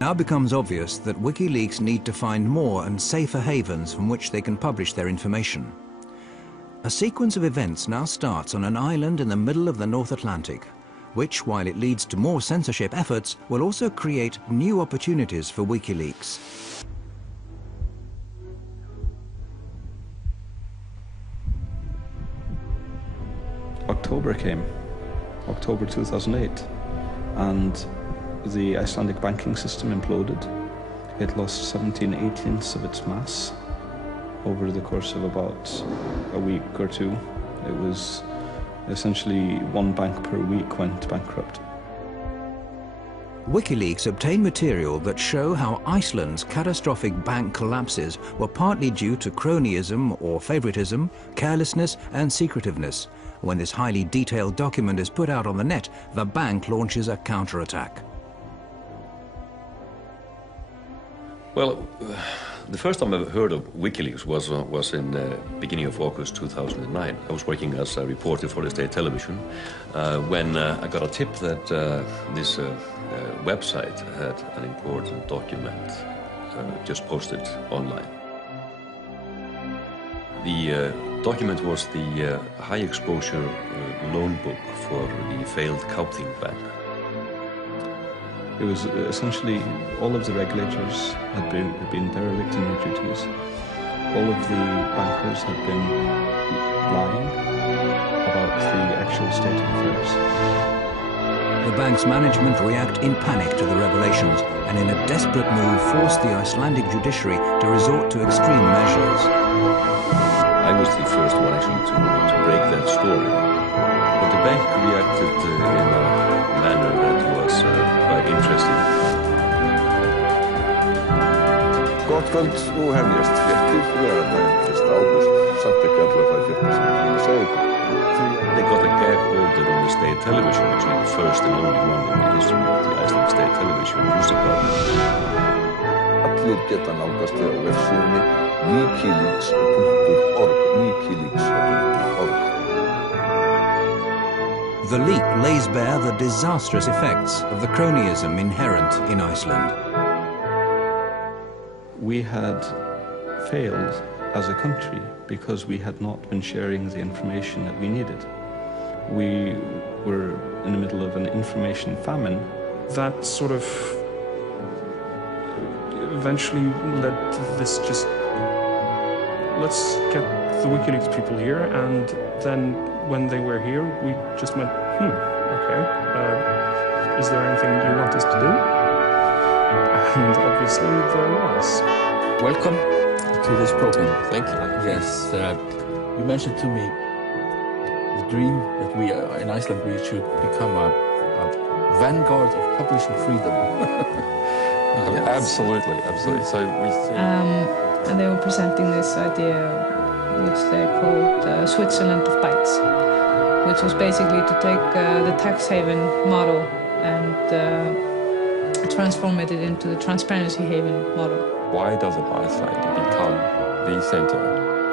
Now becomes obvious that WikiLeaks need to find more and safer havens from which they can publish their information. A sequence of events now starts on an island in the middle of the North Atlantic, which, while it leads to more censorship efforts, will also create new opportunities for WikiLeaks. October came, October 2008, and the Icelandic banking system imploded. It lost 17/18 of its mass over the course of about a week or two. It was essentially one bank per week went bankrupt. WikiLeaks obtained material that show how Iceland's catastrophic bank collapses were partly due to cronyism or favoritism, carelessness and secretiveness. When this highly detailed document is put out on the net, the bank launches a counterattack. Well, the first time I heard of WikiLeaks was in the beginning of August 2009. I was working as a reporter for the state television when I got a tip that this website had an important document just posted online. The document was the high-exposure loan book for the failed Kaupthing Bank. It was essentially all of the regulators had been derelict in their duties. All of the bankers had been lying about the actual state of affairs. The bank's management react in panic to the revelations and in a desperate move forced the Icelandic judiciary to resort to extreme measures. I was the first one actually to break that story. But the bank reacted in a manner that was quite interesting. Gott kvöld, nú hefjast fréttir laugardaginn 1. ágúst, samt ekki allar þær fréttir sem ég vil segja ykkur. They got a gag order on the state television, actually the first and only one in the history of the Icelandic state television news department. Allir geta nálgast þau á vefsíðunni wikileaks.org, wikileaks.org. The leak lays bare the disastrous effects of the cronyism inherent in Iceland. We had failed as a country because we had not been sharing the information that we needed. We were in the middle of an information famine. That sort of eventually led to this just, let's get the WikiLeaks people here, and then when they were here, we just went, okay, is there anything you want us to do? And obviously there was. Welcome to this program. Thank you. Yes, you mentioned to me the dream that we in Iceland we should become a vanguard of publishing freedom. Yes. Absolutely, absolutely. So we think... and they were presenting this idea, which they called Switzerland of Bytes, which was basically to take the tax haven model and transform it into the transparency haven model. Why doesn't Iceland become the center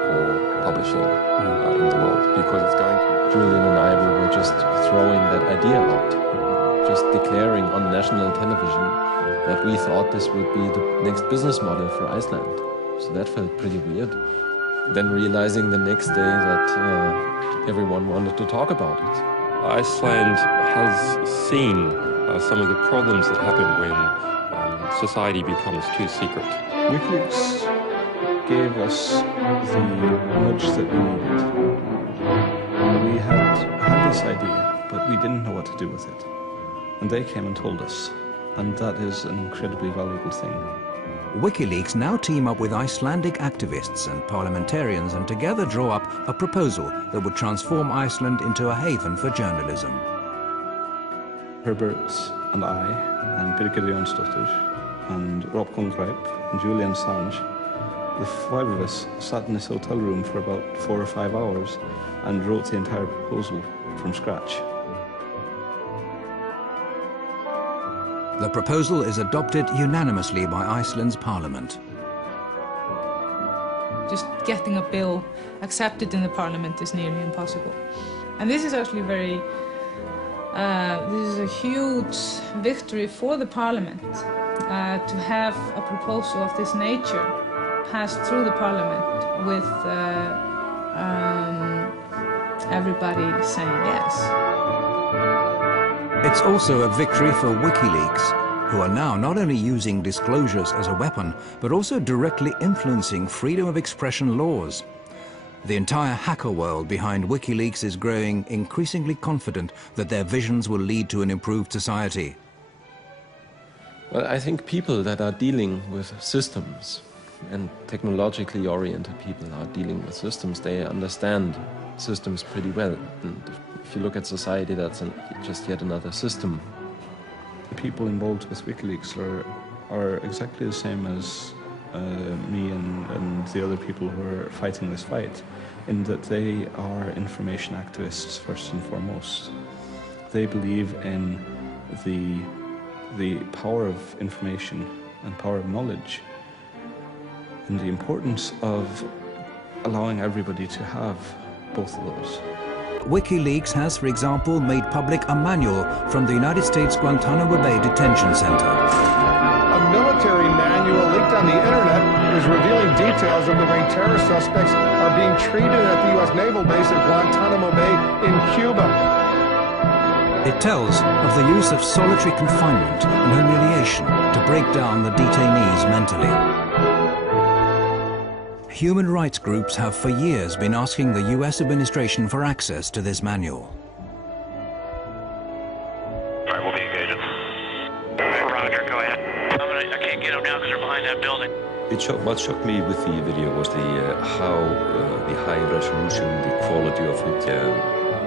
for publishing in the world? Because it's going to... Julian and I were just throwing that idea out, just declaring on national television that we thought this would be the next business model for Iceland. So that felt pretty weird. Then realizing the next day that everyone wanted to talk about it. Iceland has seen some of the problems that happen when society becomes too secret. WikiLeaks gave us the nudge that we needed. We had this idea, but we didn't know what to do with it. And they came and told us, and that is an incredibly valuable thing. WikiLeaks now team up with Icelandic activists and parliamentarians and together draw up a proposal that would transform Iceland into a haven for journalism. Herbert and I, and Birgir Jónsdóttir, and Rob Congrip, and Julian Assange, the five of us sat in this hotel room for about 4 or 5 hours and wrote the entire proposal from scratch. The proposal is adopted unanimously by Iceland's parliament. Just getting a bill accepted in the parliament is nearly impossible. And this is actually very, this is a huge victory for the parliament. to have a proposal of this nature passed through the parliament with everybody saying yes. It's also a victory for WikiLeaks, who are now not only using disclosures as a weapon, but also directly influencing freedom of expression laws. The entire hacker world behind WikiLeaks is growing increasingly confident that their visions will lead to an improved society. Well, I think people that are dealing with systems, and technologically oriented people are dealing with systems, they understand systems pretty well. And if you look at society, that's just yet another system. The people involved with WikiLeaks are exactly the same as me and the other people who are fighting this fight, in that they are information activists first and foremost. They believe in the power of information and power of knowledge, and the importance of allowing everybody to have both of those. WikiLeaks has, for example, made public a manual from the United States Guantanamo Bay Detention Center. A military manual leaked on the internet is revealing details of the way terror suspects are being treated at the U.S. Naval Base at Guantanamo Bay in Cuba. It tells of the use of solitary confinement and humiliation to break down the detainees mentally. Human rights groups have for years been asking the US administration for access to this manual. All right, we'll be engaging. Roger, go ahead. I can't get them now because they're behind that building. What shocked me with the video was how the high resolution, the quality of it,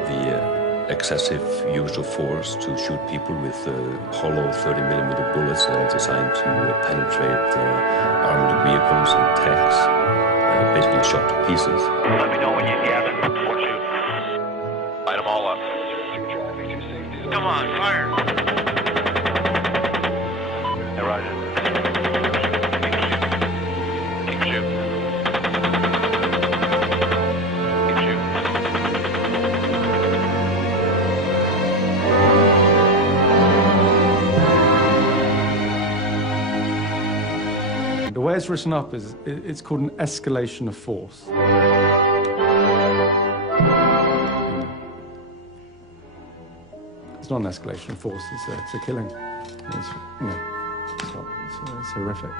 the excessive use of force to shoot people with hollow 30mm bullets that are designed to penetrate armored vehicles and tanks. Basically shot to pieces. Let me know when you gather. We'll shoot. Light them all up. Come on, fire. Hey, Roger. Keep shooting. Keep shooting. The way it's written up is, it's called an escalation of force. It's not an escalation of force, it's a killing. It's horrific.